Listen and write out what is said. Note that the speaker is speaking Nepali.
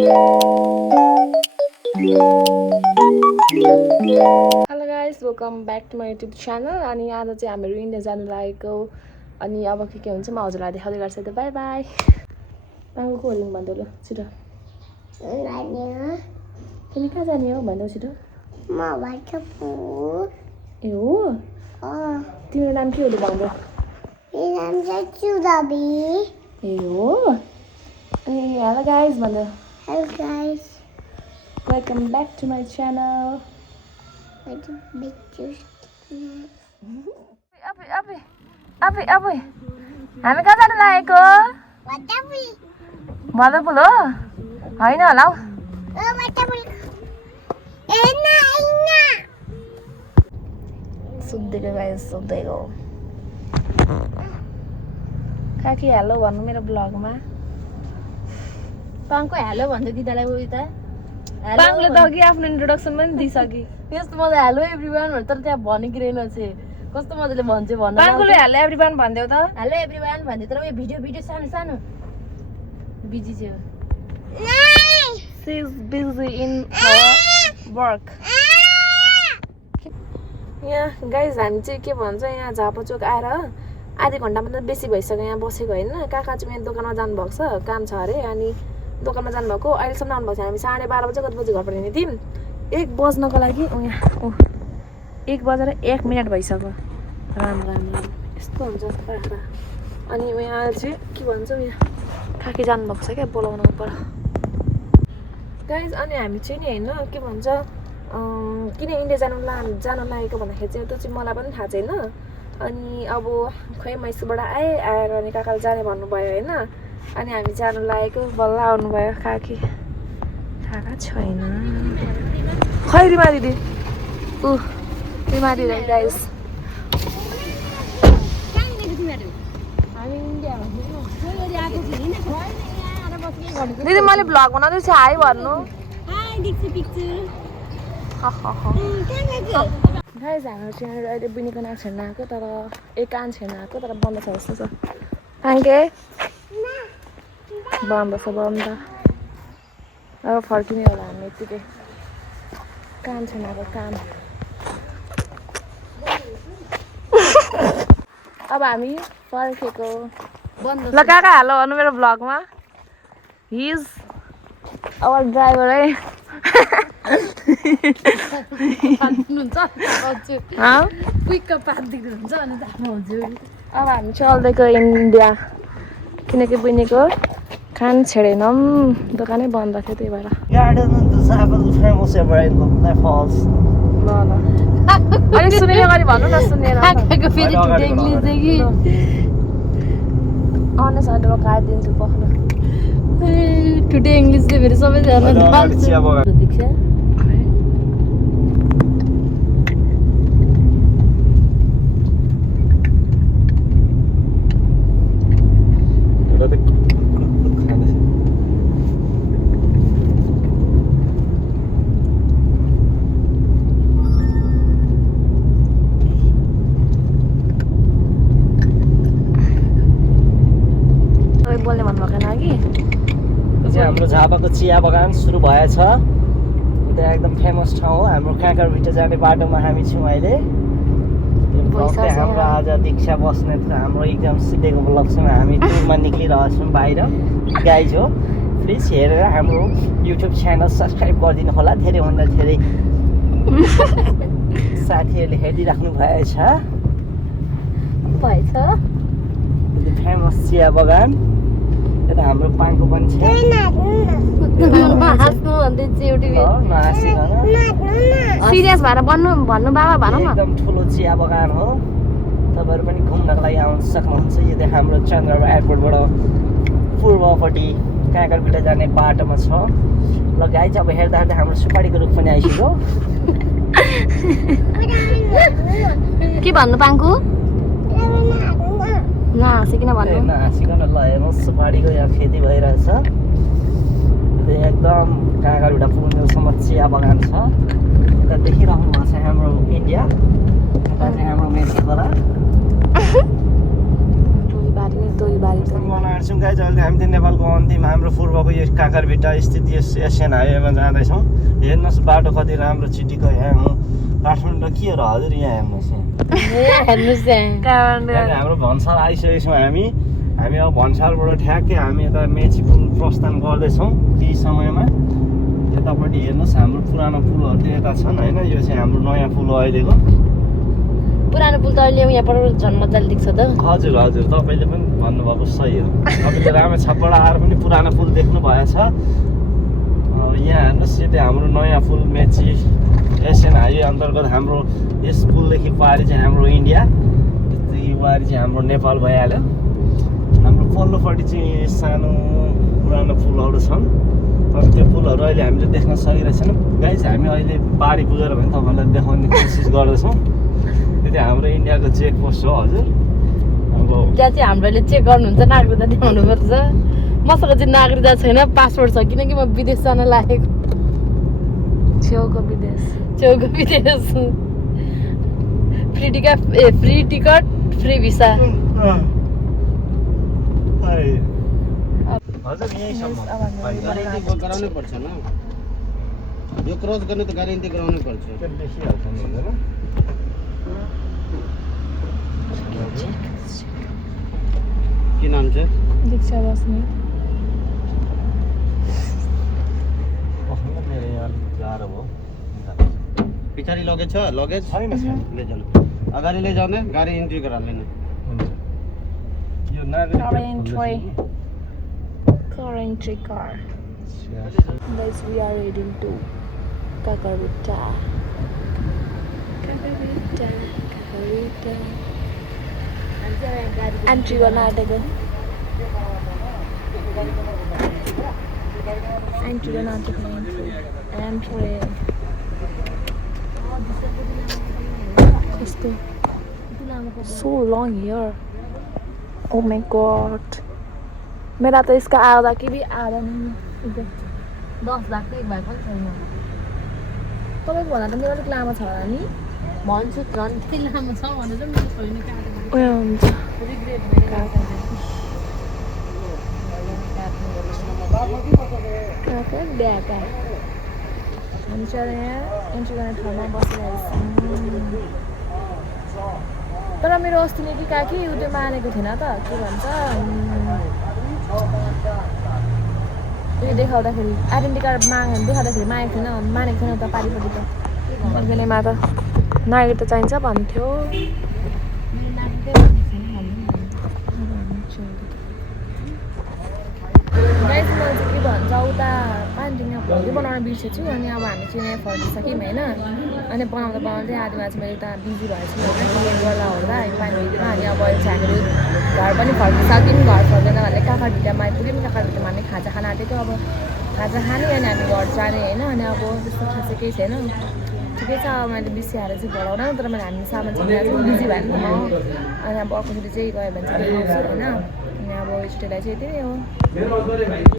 Hello guys, welcome back to my YouTube channel. अनि आज चाहिँ हामीहरू इन्डिया जानु लागेको। अनि अब के हुन्छ म हजुरलाई देखाउँदै गर्छु। त बाई बाई। पाङ्गो को होलिङ भन्दै ल छिटो। तिमी कहाँ जाने हो भन्दै छिटो। ए हो तिम्रो नाम के हो भन्दै? ए हो। अनि हेलो गाइस भन्दै। Hello guys, welcome back to my channel. हामी कहाँ जानु लागेको? मधुपुल हो? होइन होला हौ। सुत्देको गाइस, सुत्देको। काकी हेलो भन्नु मेरो ब्लगमा। पाङको हेलो भन्दै दिदालाई उयो त पाङले त अघि आफ्नो इन्ट्रोडक्सन पनि दिइसकि। त्यस्तो मजा हेलो एभ्रिवान भन्छ तर त्यहाँ भनेको रहेन चाहिँ कस्तो मजाले भन्छ भन्न पाङले हेलो एभ्रिवान भन्देऊ त। हेलो एभ्रिवान भन्दै तर उयो भिडियो सानो सानो बिजी छ। She is busy in her work. यहाँ गाइज हामी चाहिँ के भन्छ यहाँ झापा चोक आएर आधी घन्टाभन्दा बेसी भइसक्यो यहाँ बसेको होइन। काका चाहिँ मेरो दोकानमा जानुभएको छ, काम छ अरे। अनि दोकानमा जानुभएको अहिलेसम्म आउनुभएको छ। हामी 12:30 बजे कति बजी घरबाट हिँड्ने थियौँ 1 बज्नको लागि। यहाँ 1 बजेर 1 मिनट भइसक्यो। राम राम राम यस्तो हुन्छ। अनि यहाँ चाहिँ के भन्छ यहाँ काकी जानुभएको छ क्या बोलाउनु पर गाइज। अनि हामी चाहिँ नि होइन के भन्छ किन इन्डिया जानु लागेको भन्दाखेरि चाहिँ त्यो चाहिँ मलाई पनि थाहा छैन। अनि अब खै मैसूरबाट आएर अनि काकाले जाने भन्नुभयो होइन। अनि हामी जानु लागेको बल्ल आउनुभयो काकी। थाहा छैन खै रिमा दिदी रिमा दिदी गाइस। दिदी मैले भ्लग बनाउँदैछु हाई भन्नु। गाइस हाम्रो चाहिँ अहिले बुनेको नाक छेर्न आएको तर एक कान छेर्न आएको तर बन्द छ जस्तो छ। पाङ्के बन्द छ बन्द। अब फर्किने होला हामी यतिकै। कान छेर्न आएको कान। अब हामी फर्केको ल काका हालो भन्नु मेरो भ्लगमा। हि इज आवर ड्राइभर है। अब हामी चल्दैको इन्डिया किनकि बुनेको कान छेडेनौँ दोकानै बन्द थियो त्यही भएर। ल ल अलिक सुनेर गरी भन्नु न सुनेर अनेस हटमा काटिदिन्छु पख्नु। टुडे इङ्ग्लिस चाहिँ फेरि सबैजना दीक्षा बोल्ने भन्नुभएको अघि हाम्रो झापाको चिया बगान सुरु भएछ। त्यहाँ एकदम फेमस ठाउँ हो। हाम्रो काँकरभिटा जाने बाटोमा हामी छौँ अहिले। हाम्रो आज दीक्षा बस्ने हाम्रो इक्जाम सिधेको उपलक्ष्यमा हामी टुरमा निक्लिरहेको छौँ बाहिर। गाइज हो प्लिज हेरेर हाम्रो युट्युब च्यानल सब्सक्राइब गरिदिनु होला। धेरैभन्दा धेरै साथीहरूले हेरिदिइराख्नु भएछ। फेमस चिया बगान यता हाम्रो पाङको पनि छ। सिरियस भएर भन्नु बाबा भनौँ न। एकदम ठुलो चिया बगान हो। तपाईँहरू पनि घुम्नको लागि आउन सक्नुहुन्छ। यो चाहिँ हाम्रो चन्द्रबाबु एयरपोर्टबाट पूर्वपट्टि काँकरभिटा जाने बाटोमा छ। ल गाइज अब हेर्दा हेर्दा हाम्रो सुपारीको रुख पनि आइसक्यो। के भन्नु पाङको नहाँसिकन भन्नु। नहाँसिकन ल हेर्नुहोस् सुपारीको यहाँ खेती भइरहेछ। एकदम काँकरभिटा पुग्नेसम्म चिया बगान छ। उता देखिराख्नु भएको छ हाम्रो इन्डिया। उता चाहिँ हाम्रो मेची खोला। टोली बारी नै तोरीबारी बनाएर छौँ गाइज। अहिले हामी चाहिँ नेपालको अन्तिम हाम्रो पूर्वको यो काँकरभिट्टा स्थित यस एसियन हाइवेमा जाँदैछौँ। हेर्नुहोस् बाटो कति राम्रो चिटिक्क यहाँ हो काठमाडौँ के हो र हजुर यहाँ हेर्नुहोस् हेर्नुहोस् यहाँ हाम्रो भन्सार आइसकेको छौँ हामी अब भन्सारबाट ठ्याक्कै हामी यता मेची पुल प्रस्थान गर्दैछौँ केही समयमा। यतापट्टि हेर्नुहोस् हाम्रो पुरानो पुलहरू चाहिँ यता छन् होइन, यो चाहिँ हाम्रो नयाँ पुल हो अहिलेको। पुरानो पुल त अहिले यहाँबाट झन् मजाले देख्छ त। हजुर हजुर तपाईँले पनि भन्नुभएको सही हो। तपाईँले रामेछापबाट आएर पनि पुरानो पुल देख्नु भएछ। यहाँ हेर्नुहोस् यो चाहिँ हाम्रो नयाँ पुल मेची एसियन हाइवे अन्तर्गत हाम्रो यस पुलदेखि पारि चाहिँ हाम्रो इन्डिया, यस्तै पारि चाहिँ हाम्रो नेपाल भइहाल्यो। हाम्रो पल्लोपट्टि चाहिँ सानो पुरानो पुलहरू छन् तर त्यो पुलहरू अहिले हामीले देख्न सकिरहेछौँ। गाइज हामी अहिले पारि पुगेर भने तपाईँलाई देखाउने कोसिस गर्दैछौँ। यो चाहिँ हाम्रो इन्डियाको चेक पोस्ट हो हजुर। अब त्यहाँ चाहिँ हाम्रोले चेक गर्नुहुन्छ नागरिकता देखाउनुपर्छ। मसँग चाहिँ नागरिकता छैन, पासपोर्ट छ किनकि म विदेश जान लागेको। छेउको विदेश फ्री टिकट फ्री भिसा। हजुर यहीँसम्म गारंटी कराउनै पर्छ न, यो क्रस गर्ने त गारंटी गराउनै पर्छ। देखिहाल्छ नि हुँदैन। के नाम छ? दीक्षा बस्ने मेरो यहाँ अलिक गाह्रो भयो। पछाडि लगेज छ? लगेज छैन ले जानु, अगाडि ले जाने गाडी इन्ट्री गरा लिनु। यो नागरिक entry car. Guys, we are heading to Kakarvita. Entry गर्न आँटेको so long here. Oh my god. मेरा तो इसका आधा की भी आधा नहीं है। 10 लाख त एक भाइ पनि छैन। तपाईँको भन्दा त मेरो अलिक लामो छ होला नि। भन्छु झन् त्यही लामो छ भनेर मेरो छैन काटेको। उयो हुन्छ रिग्रेट भयो ब्याका हामी चाहिँ यहाँ एन्ट्री गर्ने ठाउँमा बसिरहेको छौँ। तर मेरो अस्ति नै कि काकी उ त्यो मानेको थिएन त के भन्छ उयो देखाउँदाखेरि आइडेन्टिटी कार्ड देखाउँदाखेरि मागेको थिएन मानेको थिएन त पारिपट्टि त बेलैमा त नागरिकता चाहिन्छ भन्थ्यो। गाइस म चाहिँ के भन्छ उता पान्टिङमा भोलि बनाउन बिर्सेछु अनि अब हामी चाहिँ यहाँ फर्किसक्यौँ होइन। अनि बनाउँदै आदिमा चाहिँ मैले उता बिजी भएछु होइन गर्दा ओर्दा पानी दिँदैन। अनि अब अहिले चाहिँ हामीहरू घर पनि फर्किसक्यौँ। घर फर्केन भने काँकरभिट्टामा आइपुग्यौँ। काँकरभिट्टामा हामी खाजा खान आँटेको अब खाजा खाने अनि हामी घर जाने होइन। अनि अब त्यस्तो खासै केही छैन ठिकै छ। अब मैले बिर्सिहालेर चाहिँ बोलाउन तर मैले हामी सामान चाहिँ बिजी भयो नि त म। अनि अब अर्कोचोटि चाहिँ गयो भने चाहिँ देखाउँछु होइन। अनि अब स्टेलाई चाहिँ यति नै हो।